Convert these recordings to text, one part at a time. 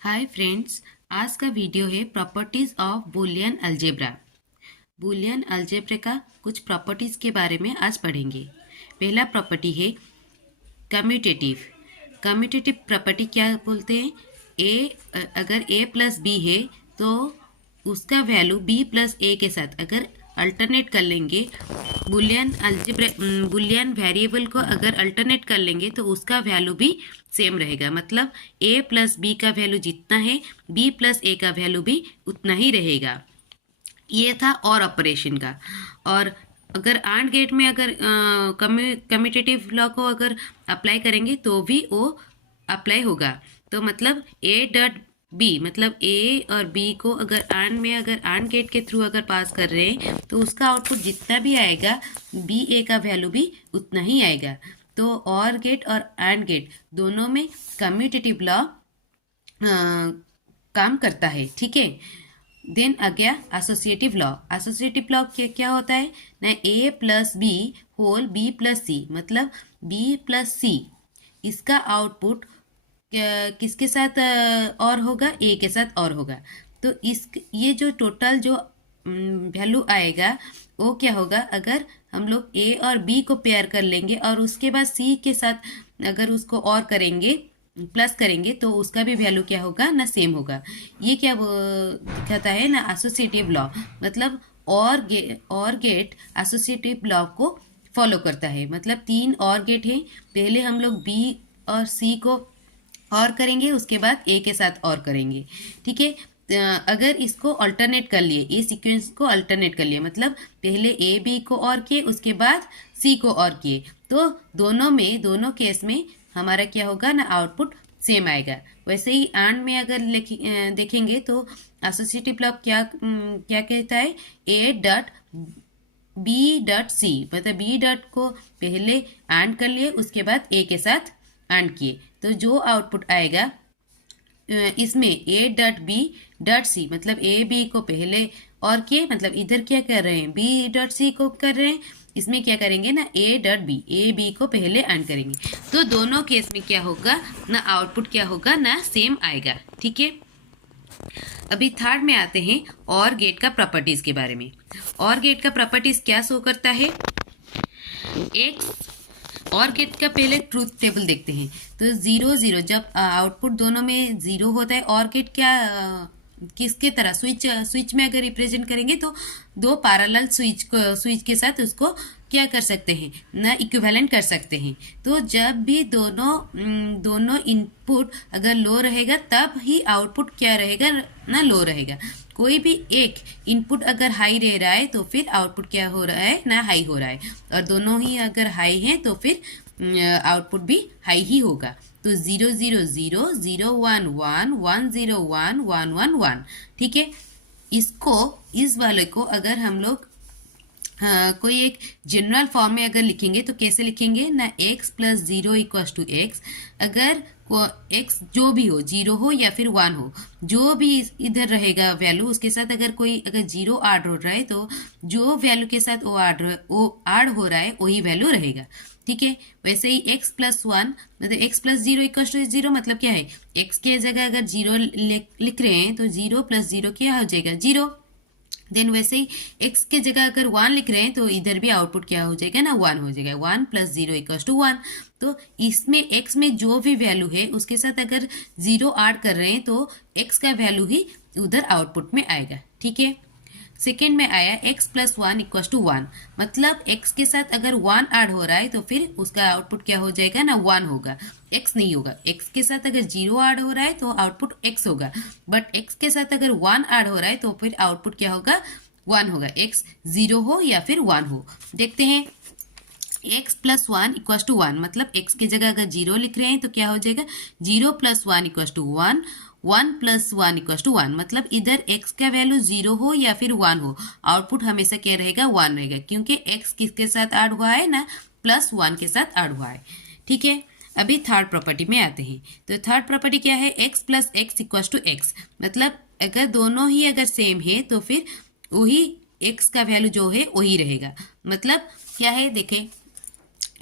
Hi friends, आज का video है properties of Boolean algebra. Boolean algebra का कुछ प्रॉपर्टीज के बारे में आज पढ़ेंगे। पहला प्रॉपर्टी है कम्यूटेटिव। कम्यूटेटिव प्रॉपर्टी क्या बोलते हैं? अगर ए प्लस बी है तो उसका वैल्यू बी प्लस ए के साथ अगर अल्टरनेट कर लेंगे, बुलियन वेरिएबल को अगर अल्टरनेट कर लेंगे तो उसका वैल्यू भी सेम रहेगा। मतलब ए प्लस बी का वैल्यू जितना है बी प्लस ए का वैल्यू भी उतना ही रहेगा। ये था और ऑपरेशन का। और अगर आंड गेट में अगर कम्यूटेटिव लॉ को अगर अप्लाई करेंगे तो भी वो अप्लाई होगा। तो मतलब ए डॉट बी, मतलब ए और बी को अगर आंड गेट के थ्रू अगर पास कर रहे हैं तो उसका आउटपुट जितना भी आएगा बी ए का वैल्यू भी उतना ही आएगा। तो और गेट और आंड गेट दोनों में कम्यूटेटिव लॉ काम करता है। ठीक है। देन आ गया एसोसिएटिव लॉ। एसोसिएटिव लॉ क्या होता है ना, A plus B whole B plus C, मतलब बी प्लस सी इसका आउटपुट किसके साथ और होगा? ए के साथ और होगा। तो ये जो टोटल जो वैल्यू आएगा वो क्या होगा? अगर हम लोग ए और बी को पेयर कर लेंगे और उसके बाद सी के साथ अगर उसको और करेंगे, प्लस करेंगे, तो उसका भी वैल्यू क्या होगा ना, सेम होगा। ये क्या दिखाता है ना, एसोसिएटिव लॉ। मतलब और गेट एसोसिएटिव लॉ को फॉलो करता है। मतलब तीन और गेट हैं, पहले हम लोग बी और सी को और करेंगे, उसके बाद ए के साथ और करेंगे। ठीक है। अगर इसको अल्टरनेट कर लिए, ये सीक्वेंस को अल्टरनेट कर लिए, मतलब पहले ए बी को और किए उसके बाद सी को और किए, तो दोनों केस में हमारा क्या होगा ना, आउटपुट सेम आएगा। वैसे ही आंड में अगर देखेंगे तो एसोसिएटिव लॉ क्या कहता है? A dot B dot C, मतलब बी डॉट को पहले आंड कर लिए उसके बाद ए के साथ आंड किए, तो जो आउटपुट आएगा इसमें A dot B dot C, मतलब ए बी को पहले और किए, मतलब इधर क्या कर रहे हैं, बी डॉट सी को कर रहे हैं, इसमें क्या करेंगे ना, A dot B, A B को पहले एंड करेंगे। तो दोनों केस में क्या होगा ना, आउटपुट क्या होगा ना, सेम आएगा। ठीक है। अभी थर्ड में आते हैं और गेट का प्रॉपर्टीज के बारे में। और गेट का प्रॉपर्टीज क्या शो करता है? एक्स और गेट का पहले ट्रूथ टेबल देखते हैं। तो 0 0 जब आउटपुट दोनों में 0 होता है, और गेट क्या किसके तरह, स्विच में अगर रिप्रेजेंट करेंगे तो दो पैरेलल स्विच के साथ उसको क्या कर सकते हैं ना, इक्विवेलेंट कर सकते हैं। तो जब भी दोनों इनपुट अगर लो रहेगा तब ही आउटपुट क्या रहेगा ना, लो रहेगा। कोई भी एक इनपुट अगर हाई रह रहा है तो फिर आउटपुट क्या हो रहा है ना, हाई हो रहा है। और दोनों ही अगर हाई हैं तो फिर आउटपुट भी हाई ही होगा। तो 0 0 0 0 1 1 1 0 1 1 1 1। ठीक है। इस वाले को अगर हम लोग कोई एक जनरल फॉर्म में अगर लिखेंगे तो कैसे लिखेंगे ना, x plus 0 equals to x. अगर x जो भी हो, 0 हो या फिर 1 हो, जो भी इधर रहेगा वैल्यू, उसके साथ अगर 0 ऐड हो रहा है तो जो वैल्यू के साथ वो ऐड हो रहा है वही वैल्यू रहेगा। ठीक है। वैसे ही x प्लस 1 मतलब x प्लस 0 इक्वल्स टू 0, मतलब क्या है, x के जगह अगर 0 लिख रहे हैं तो 0 प्लस 0 क्या हो जाएगा, 0। देन वैसे ही x के जगह अगर 1 लिख रहे हैं तो इधर भी आउटपुट क्या हो जाएगा ना, 1 हो जाएगा। 1 प्लस 0 इक्वल्स टू 1। तो इसमें x में जो भी वैल्यू है उसके साथ अगर 0 ऐड कर रहे हैं तो x का वैल्यू ही उधर आउटपुट में आएगा। ठीक है। सेकेंड में आया x प्लस 1 इक्वल्स टू 1, मतलब x के साथ अगर 1 ऐड हो रहा है तो फिर उसका आउटपुट क्या हो जाएगा ना, 1 होगा, x नहीं होगा। x के साथ अगर 0 ऐड हो रहा है तो आउटपुट x होगा, बट x के साथ अगर 1 ऐड हो रहा है तो फिर आउटपुट क्या होगा, 1 होगा, x 0 हो या फिर 1 हो। देखते हैं, x प्लस 1 इक्वल्स टू 1, मतलब x की जगह अगर 0 लिख रहे हैं तो क्या हो जाएगा, 0 plus 1 equals to 1, 1 plus 1 equals to 1, मतलब इधर x का वैल्यू 0 हो या फिर 1 हो, आउटपुट हमेशा क्या रहेगा, 1 रहेगा, क्योंकि x किसके साथ ऐड हुआ है ना, प्लस 1 के साथ ऐड हुआ है। ठीक है। अभी थर्ड प्रॉपर्टी में आते हैं। तो थर्ड प्रॉपर्टी क्या है, x plus x equals to x, मतलब अगर दोनों ही अगर सेम है तो फिर वही x का वैल्यू जो है वही रहेगा। मतलब क्या है, देखें,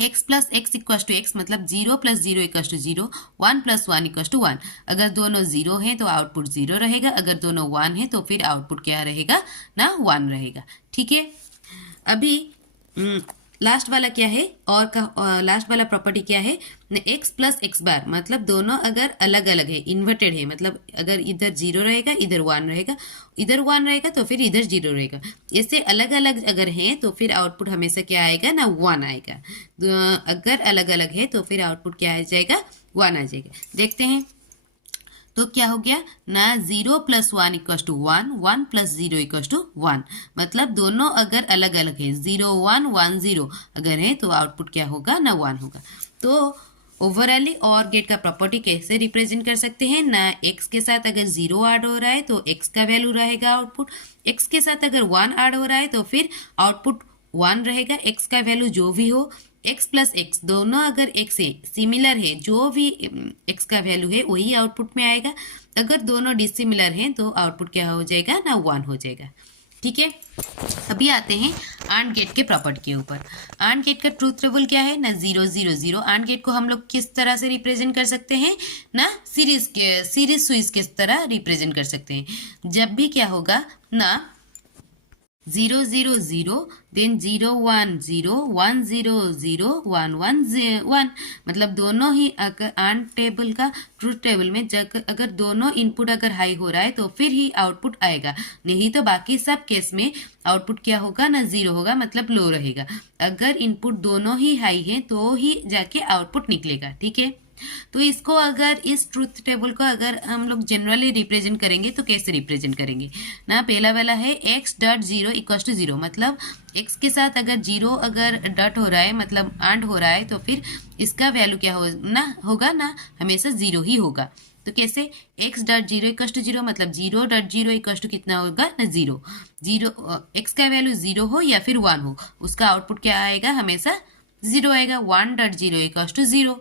x plus x equal to x मतलब 0 plus 0 equal to 0, 1 plus 1 equal to 1। अगर दोनों 0 हैं तो आउटपुट 0 रहेगा, अगर दोनों 1 हैं तो फिर आउटपुट क्या रहेगा ना 1 रहेगा। ठीक है, अभी लास्ट वाला क्या है और लास्ट वाला प्रॉपर्टी क्या है, एक्स प्लस एक्स बार मतलब दोनों अगर अलग अलग है, इन्वर्टेड है, मतलब अगर इधर 0 रहेगा इधर 1 रहेगा, इधर 1 रहेगा तो फिर इधर 0 रहेगा, ऐसे अलग अलग अगर हैं तो फिर आउटपुट हमेशा क्या आएगा ना 1 आएगा। अगर अलग अलग है तो फिर आउटपुट क्या आ जाएगा 1 आ जाएगा। देखते हैं तो क्या हो गया ना, 0 plus 1 equal to 1, 1 plus 0 equal to 1, मतलब दोनों अगर अलग अलग है 0 1 1 0 अगर है तो आउटपुट क्या होगा ना 1 होगा। तो ओवरऑली और गेट का प्रॉपर्टी कैसे रिप्रेजेंट कर सकते हैं ना, x के साथ अगर 0 ऐड हो रहा है तो x का वैल्यू रहेगा आउटपुट, x के साथ अगर 1 ऐड हो रहा है तो फिर आउटपुट 1 रहेगा, x का वैल्यू जो भी हो, x प्लस एक्स दोनों अगर x से सिमिलर है, जो भी x का वैल्यू है वही आउटपुट में आएगा, अगर दोनों डिसिमिलर हैं तो आउटपुट क्या हो जाएगा ना 1 हो जाएगा। ठीक है, अभी आते हैं AND गेट के प्रॉपर्टी के ऊपर। AND गेट का ट्रूथ टेबल क्या है ना 0 0 0। AND गेट को हम लोग किस तरह से रिप्रेजेंट कर सकते हैं ना, सीरीज स्विच किस तरह रिप्रेजेंट कर सकते हैं। जब भी क्या होगा ना 0 0 0 देन 0 1 0 1 0 0 1 1 1, मतलब दोनों ही अगर AND टेबल का ट्रूथ टेबल में अगर दोनों इनपुट अगर हाई हो रहा है तो फिर ही आउटपुट आएगा, नहीं तो बाकी सब केस में आउटपुट क्या होगा ना 0 होगा, मतलब लो रहेगा। अगर इनपुट दोनों ही हाई हैं तो ही जाके आउटपुट निकलेगा। ठीक है, तो इसको अगर इस ट्रूथ टेबल को अगर हम लोग जनरली रिप्रेजेंट करेंगे तो कैसे रिप्रेजेंट करेंगे ना, पहला वाला है x डॉट 0 इक्वल टू 0, मतलब x के साथ अगर 0 अगर डॉट हो रहा है मतलब AND हो रहा है तो फिर इसका वैल्यू क्या होगा ना हमेशा 0 ही होगा। तो कैसे, x डॉट 0 इक्वल टू 0 मतलब 0 डॉट 0 इक्वल टू कितना होगा ना 0 0, x का वैल्यू 0 हो या फिर 1 हो उसका आउटपुट क्या आएगा हमेशा 0 आएगा। 1 डॉट 0 इक्वल टू 0,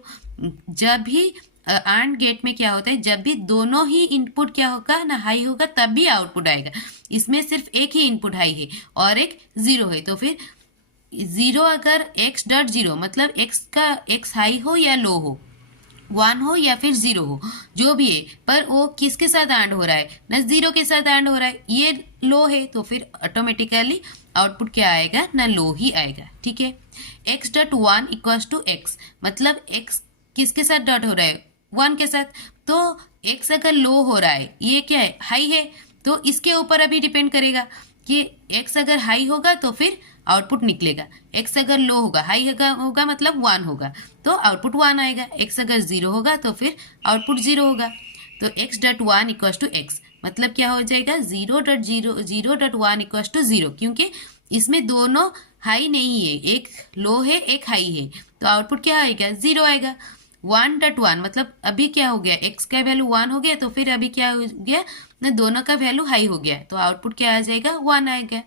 जब भी AND गेट में क्या होता है, जब भी दोनों ही इनपुट क्या होगा ना हाई होगा तब भी आउटपुट आएगा। इसमें सिर्फ एक ही इनपुट हाई है और एक 0 है, तो फिर 0 अगर x डॉट 0 मतलब x हाई हो या लो हो, 1 हो या फिर 0 हो जो भी है, पर वो किसके साथ AND हो रहा है ना 0 के साथ AND हो रहा है, ये लो है तो फिर ऑटोमेटिकली आउटपुट क्या आएगा ना लो ही आएगा। ठीक है, x dot 1 equal to x मतलब x किसके साथ डॉट हो रहा है 1 के साथ, तो x अगर लो हो रहा है ये क्या है हाई है, तो इसके ऊपर अभी डिपेंड करेगा कि x अगर हाई होगा तो फिर आउटपुट निकलेगा, x अगर लो होगा हाई होगा मतलब 1 होगा तो आउटपुट 1 आएगा, x अगर 0 होगा तो फिर आउटपुट 0 होगा। तो x dot 1 equal to x मतलब क्या हो जाएगा 0 डॉट 1 इक्वल टू 0, क्योंकि इसमें दोनों हाई नहीं है, एक लो है एक हाई है, तो आउटपुट क्या आएगा 0 आएगा। 1 डॉट 1 मतलब अभी क्या हो गया x का वैल्यू 1 हो गया तो फिर अभी क्या हो गया ना दोनों का वैल्यू हाई हो गया तो आउटपुट क्या आ जाएगा 1 आएगा।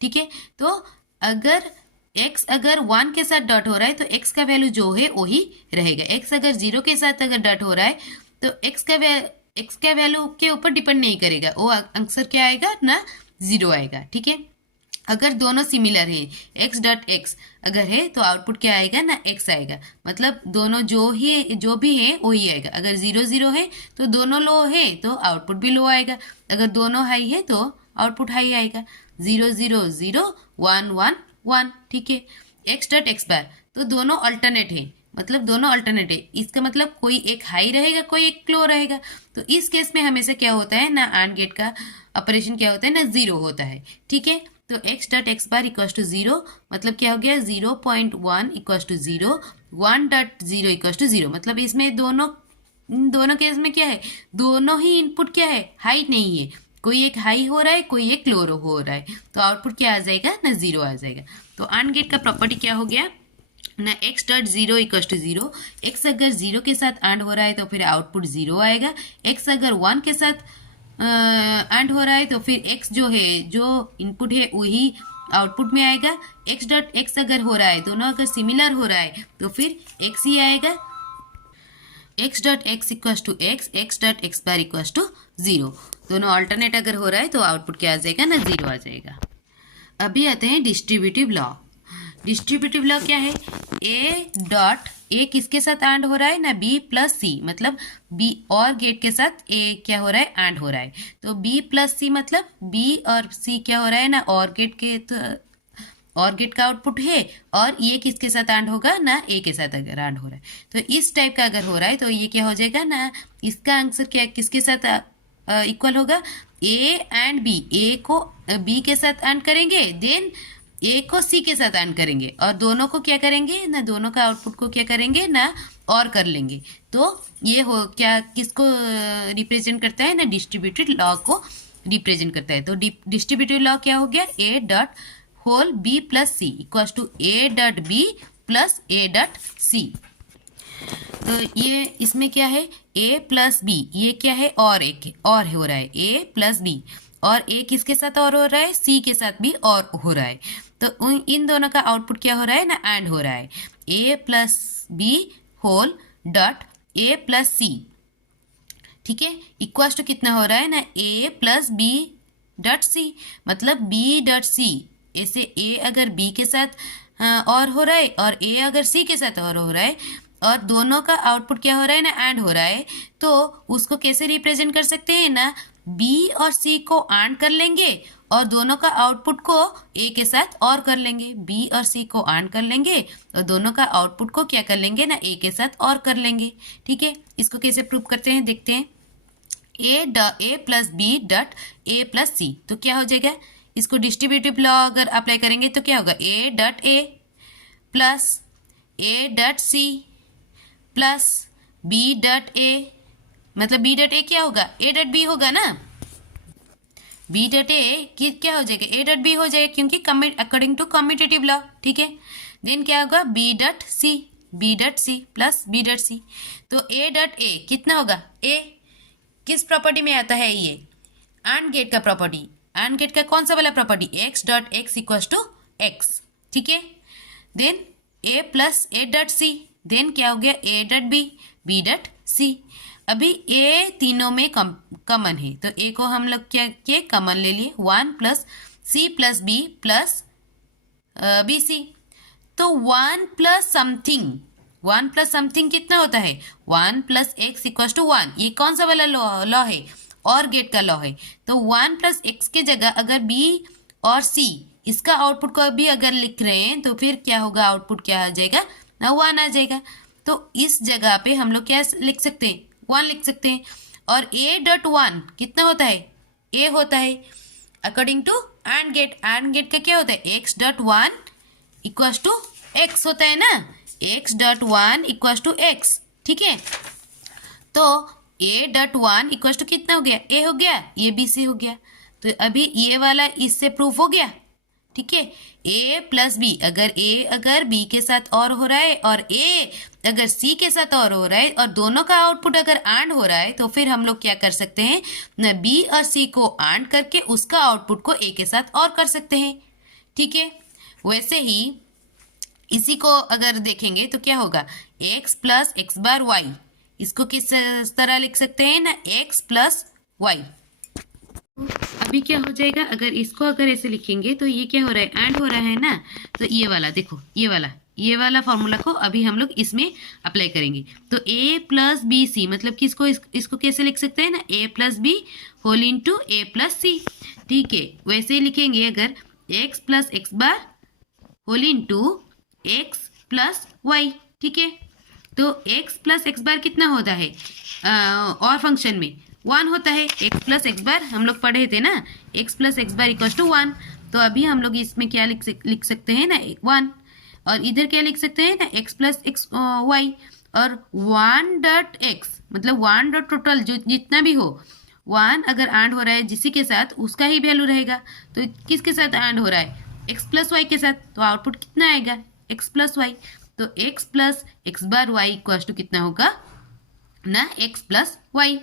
ठीक है, तो अगर x अगर 1 के साथ डॉट हो रहा है तो x का वैल्यू जो है वही रहेगा, x अगर 0 के साथ अगर डॉट हो रहा है तो x का वैल्यू के ऊपर डिपेंड नहीं करेगा, वो आंसर क्या आएगा ना 0 आएगा। ठीक है, अगर दोनों सिमिलर है x डॉट x अगर है तो आउटपुट क्या आएगा ना x आएगा, मतलब दोनों जो भी है वही आएगा। अगर 0 0 है तो दोनों लो है तो आउटपुट भी लो आएगा, अगर दोनों हाई है तो आउटपुट हाई आएगा। 0 0 0 1 1 1। ठीक है, x डॉट x बार तो दोनों अल्टरनेट है, मतलब दोनों अल्टरनेट है, इसका मतलब कोई एक हाई रहेगा कोई एक लो रहेगा, तो इस केस में हमेशा क्या होता है ना AND गेट का ऑपरेशन क्या होता है ना 0 होता है। ठीक है, तो x dot x bar equal to 0 मतलब क्या हो गया 0.1 equal to 0, 1 dot 0 equal to 0, मतलब इसमें दोनों केस में क्या है दोनों ही इनपुट क्या है हाई नहीं है, कोई एक हाई हो रहा है कोई एक लो हो रहा है, तो आउटपुट क्या आ जाएगा ना 0 आ जाएगा। तो AND गेट का प्रॉपर्टी क्या हो गया ना x dot 0 equal to 0, x अगर 0 के साथ AND हो रहा है तो फिर आउटपुट 0 आएगा, x अगर 1 के साथ AND हो रहा है तो फिर x जो है जो इनपुट है वही आउटपुट में आएगा, x डॉट x अगर हो रहा है दोनों अगर सिमिलर हो रहा है तो फिर x ही आएगा। x dot x equal to x dot x bar equal to 0, दोनों अल्टरनेट अगर हो रहा है तो आउटपुट क्या आ जाएगा ना 0 आ जाएगा। अभी आते हैं डिस्ट्रीब्यूटिव लॉ। डिस्ट्रीब्यूटिव लॉ क्या है, ए डॉट ए किसके साथ एंड हो रहा है ना, बी प्लस सी, मतलब बी और गेट के साथ ए क्या हो रहा है, एंड हो रहा है। तो बी प्लस सी मतलब बी और सी क्या हो रहा है ना, और गेट के और गेट का आउटपुट है, और ये किसके साथ एंड होगा ना, ए के साथ अगर एंड हो रहा है। तो इस टाइप का अगर हो रहा है तो ये क्या हो जाएगा ना, इसका आंसर क्या किसके साथ इक्वल होगा, ए एंड बी, ए को बी के साथ एंड करेंगे, देन ए को सी के साथ एंड करेंगे, और दोनों को क्या करेंगे ना, दोनों का आउटपुट को क्या करेंगे ना, और कर लेंगे। तो ये हो क्या किसको रिप्रेजेंट करता है ना, डिस्ट्रीब्यूटेड लॉ को रिप्रेजेंट करता है। तो डिस्ट्रीब्यूटेड लॉ क्या हो गया, A dot whole B plus C equals to A dot B plus A dot C. तो ये इसमें क्या है, ए प्लस बी, ये क्या है, और एक और हो रहा है, ए प्लस बी, और ए किसके साथ और हो रहा है, सी के साथ भी और हो रहा है। तो इन दोनों का आउटपुट क्या हो रहा है ना, एंड हो रहा है, A plus B whole dot A plus C, ठीक है, इक्वल्स टू कितना हो रहा है ना, A plus B dot C, मतलब बी डॉट सी, ऐसे ए अगर बी के साथ और हो रहा है, और ए अगर सी के साथ और हो रहा है, और दोनों का आउटपुट क्या हो रहा है ना, एंड हो रहा है, तो उसको कैसे रिप्रेजेंट कर सकते हैं ना, बी और सी को एंड कर लेंगे, और दोनों का आउटपुट को ए के साथ और कर लेंगे, बी और सी को एंड कर लेंगे, और दोनों का आउटपुट को क्या कर लेंगे ना, ए के साथ और कर लेंगे। ठीक है, इसको कैसे प्रूव करते हैं देखते हैं। A plus B dot A plus C, तो क्या हो जाएगा, इसको डिस्ट्रीब्यूटिव लॉ अगर अप्लाई करेंगे तो क्या होगा, A dot A plus A dot C plus B dot A, मतलब बी डॉट ए क्या होगा, ए डॉट बी होगा ना, बी डॉट ए क्या हो जाएगा, ए डॉट बी हो जाएगा, क्योंकि अकॉर्डिंग टू कम्यूटेटिव लॉ। ठीक है, देन क्या होगा, B dot C plus B dot C. तो ए डॉट ए कितना होगा, ए किस प्रॉपर्टी में आता है, ये एंड गेट का प्रॉपर्टी, एंड गेट का कौन सा वाला property, x dot x equals to x. ठीक है, then A plus A dot C, then क्या हो गया, A dot B dot C. अभी ए तीनों में कॉमन है, तो ए को हम लोग क्या किए, कॉमन ले लिए, 1 plus C plus B plus B C. तो 1 प्लस समथिंग कितना होता है, 1 प्लस एक्स इक्वल्स टू 1, ये कौन सा वाला लॉ है, और गेट का लॉ है। तो 1 प्लस एक्स के जगह अगर बी और सी इसका आउटपुट को भी अगर लिख रहे हैं, तो फिर क्या होगा, आउटपुट क्या आ जाएगा ना, 1 आ जाएगा। तो इस जगह पे हम लोग क्या लिख सकते हैं, 1 लिख सकते हैं। और ए डॉट 1 कितना होता है, ए होता है, अकॉर्डिंग टू एंड गेट का क्या होता है, X dot 1 equals to X होता है ना, X dot 1 equals to x. ठीक है, तो ए डॉट 1 इक्वल्स टू कितना हो गया, ए हो गया, ये बी सी हो गया। तो अभी ये वाला इससे प्रूफ हो गया। ठीक है, ए प्लस बी, अगर बी के साथ और हो रहा है, और ए अगर सी के साथ और हो रहा है, और दोनों का आउटपुट अगर एंड हो रहा है, तो फिर हम लोग क्या कर सकते हैं ना, बी और सी को एंड करके उसका आउटपुट को ए के साथ और कर सकते हैं। ठीक है, वैसे ही इसी को अगर देखेंगे तो क्या होगा, x plus X bar Y, इसको किस तरह लिख सकते हैं ना, एक्स प्लस वाई। अभी क्या हो जाएगा, अगर इसको अगर ऐसे लिखेंगे तो ये क्या हो रहा है, एंड हो रहा है ना, तो ये वाला देखो, ये वाला फॉर्मूला को अभी हम लोग इसमें अप्लाई करेंगे। तो ए प्लस बी सी, मतलब कि इसको कैसे लिख सकते हैं ना, A plus B whole into A plus C. ठीक है, वैसे ही लिखेंगे अगर X plus X bar whole into X plus Y. ठीक है, तो एक्स प्लस एक्स बार कितना होता है, और फंक्शन में 1 होता है, एक्स प्लस एक्स बार हम लोग पढ़े थे ना, X plus X bar equals to 1। तो अभी हम लोग इसमें क्या लिख सकते हैं ना, 1, और इधर क्या लिख सकते हैं ना, एक्स प्लस एक्स वाई, और 1 डॉट एक्स मतलब 1 डॉट टोटल जो जितना भी हो, 1 अगर एंड हो रहा है जिसी के साथ, उसका ही वैल्यू रहेगा। तो किसके साथ एंड हो रहा है, एक्स प्लस वाई के साथ, तो आउटपुट कितना आएगा, एक्स प्लस वाई। तो X plus X bar Y equals to कितना होगा ना, एक्स प्लस वाई।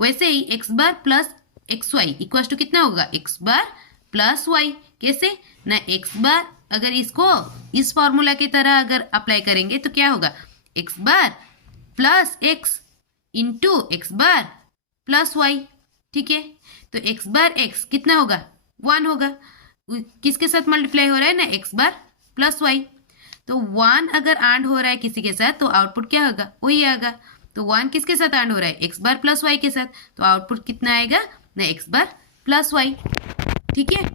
वैसे ही X bar plus X Y equals to कितना होगा, एक्स बार प्लस वाई। कैसे ना, एक्स बार अगर इसको इस फॉर्मूला की तरह अगर अप्लाई करेंगे तो क्या होगा, x bar plus x into x bar plus Y. ठीक है, तो एक्स बार एक्स कितना होगा, 1 होगा, किसके साथ मल्टीप्लाई हो रहा है ना, एक्स बार प्लस वाई। तो 1 अगर AND हो रहा है किसी के साथ तो आउटपुट क्या होगा, वही आएगा। तो 1 किसके साथ AND हो रहा है, x बार प्लस वाई के साथ, तो आउटपुट कितना आएगा ना, x बार प्लस वाई। ठीक है।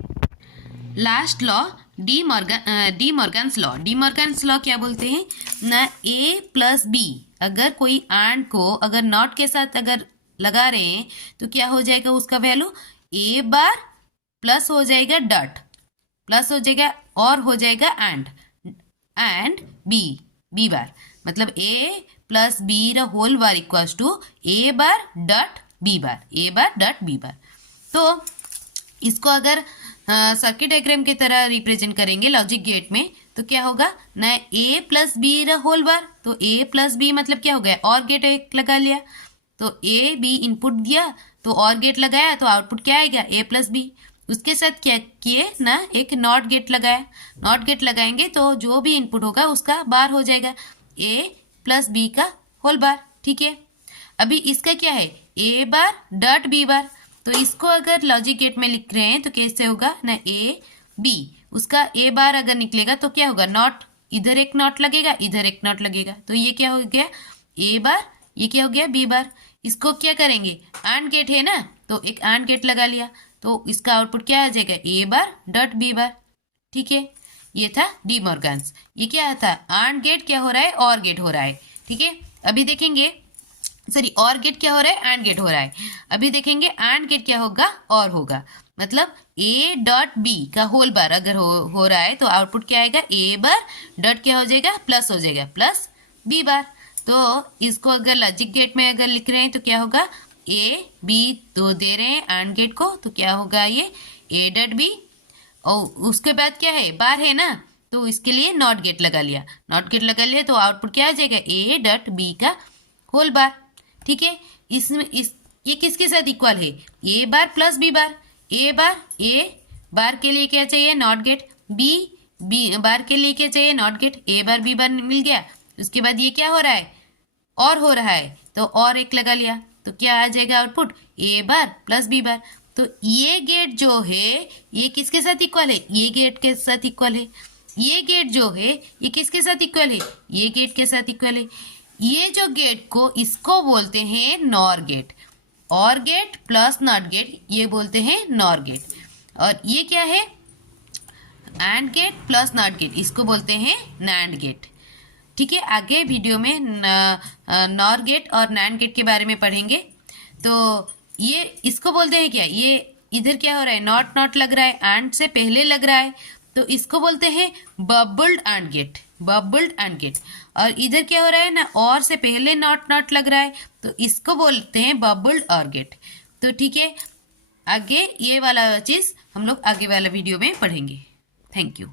Last law De Morgan's law. De Morgan's law क्या बोलते हैं ना, a प्लस बी, अगर कोई AND को अगर नॉट के साथ अगर लगा रहे हैं तो क्या हो जाएगा उसका वैल्यू, a बार प्लस हो जाएगा डॉट, प्लस हो जाएगा और हो जाएगा एंड बी बार, मतलब a plus B the whole bar equals to a bar dot B bar, a bar dot B bar. तो इसको अगर सर्किट डायग्राम की तरह रिप्रेजेंट करेंगे लॉजिक गेट में तो क्या होगा ना, a plus B the whole bar, तो a प्लस बी मतलब क्या हो गया, और गेट एक लगा लिया, तो a b इनपुट दिया तो और गेट लगाया तो आउटपुट क्या आएगा, a प्लस बी। उसके साथ क्या किए ना, एक नॉट गेट लगाया, नॉट गेट लगाएंगे तो जो भी इनपुट होगा उसका बार हो जाएगा, a प्लस बी का होल बार। ठीक है। अभी इसका क्या है, a bar dot B bar, तो इसको अगर लॉजिक गेट में लिख रहे हैं तो कैसे होगा ना, a b, उसका a बार अगर निकलेगा तो क्या होगा, नॉट, इधर एक नॉट लगेगा इधर एक नॉट लगेगा, तो ये क्या हो गया a बार, ये क्या हो गया b बार। इसको क्या करेंगे, AND गेट है ना, तो एक AND गेट लगा लिया तो इसका आउटपुट क्या आ जाएगा, a बार डॉट b बार। ठीक है। ये था डी मॉर्गन्स। ये क्या था, AND गेट क्या हो रहा है, और गेट हो रहा है। ठीक है। अभी देखेंगे, सॉरी और गेट क्या हो रहा है, AND गेट हो रहा है। अभी देखेंगे AND गेट क्या होगा, और होगा, मतलब a डॉट बी का होल बार अगर हो रहा है तो आउटपुट क्या आएगा, a बार डॉट क्या हो जाएगा, प्लस हो जाएगा, प्लस b बार। तो इसको अगर लॉजिक गेट में अगर लिख रहे हैं तो क्या होगा, a b तो दे रहे हैं AND गेट को, तो क्या होगा ये a डॉट b, और उसके बाद क्या है, बार है ना, तो इसके लिए नॉट गेट लगा लिया, नॉट गेट लगा लिया तो आउटपुट क्या आ जाएगा, a डॉट b का होल बार। ठीक है। इसमें ये किसके साथ इक्वल है, a bar plus b bar, a बार के लिए क्या चाहिए, नॉट गेट, b बार के लिए क्या चाहिए, not gate, a bar b बार मिल गया। उसके बाद ये क्या हो रहा है, और हो रहा है, तो और एक लगा लिया तो क्या आ जाएगा output, a bar plus b बार। तो ये गेट जो है ये किसके साथ इक्वल है, ये गेट के साथ इक्वल है। ये गेट जो है ये किसके साथ इक्वल है, ये गेट के साथ इक्वल है। ये जो गेट को इसको बोलते हैं नॉर गेट, और गेट प्लस नॉट गेट ये बोलते हैं नॉर गेट, और ये क्या है, and gate plus not gate इसको बोलते हैं नैंड गेट। ठीक है। आगे वीडियो में नॉर गेट और नैंड गेट के बारे में पढ़ेंगे। तो ये इसको बोलते हैं क्या, ये इधर क्या हो रहा है, नॉट नॉट लग रहा है, एंड से पहले लग रहा है, तो इसको बोलते हैं bubbled and gate, bubbled and gate. और इधर क्या हो रहा है ना, और से पहले नॉट नॉट लग रहा है, तो इसको बोलते हैं बबल्ड और गेट। तो ठीक है, आगे ये वाला चीज़ हम लोग आगे वाला वीडियो में पढ़ेंगे। Thank you.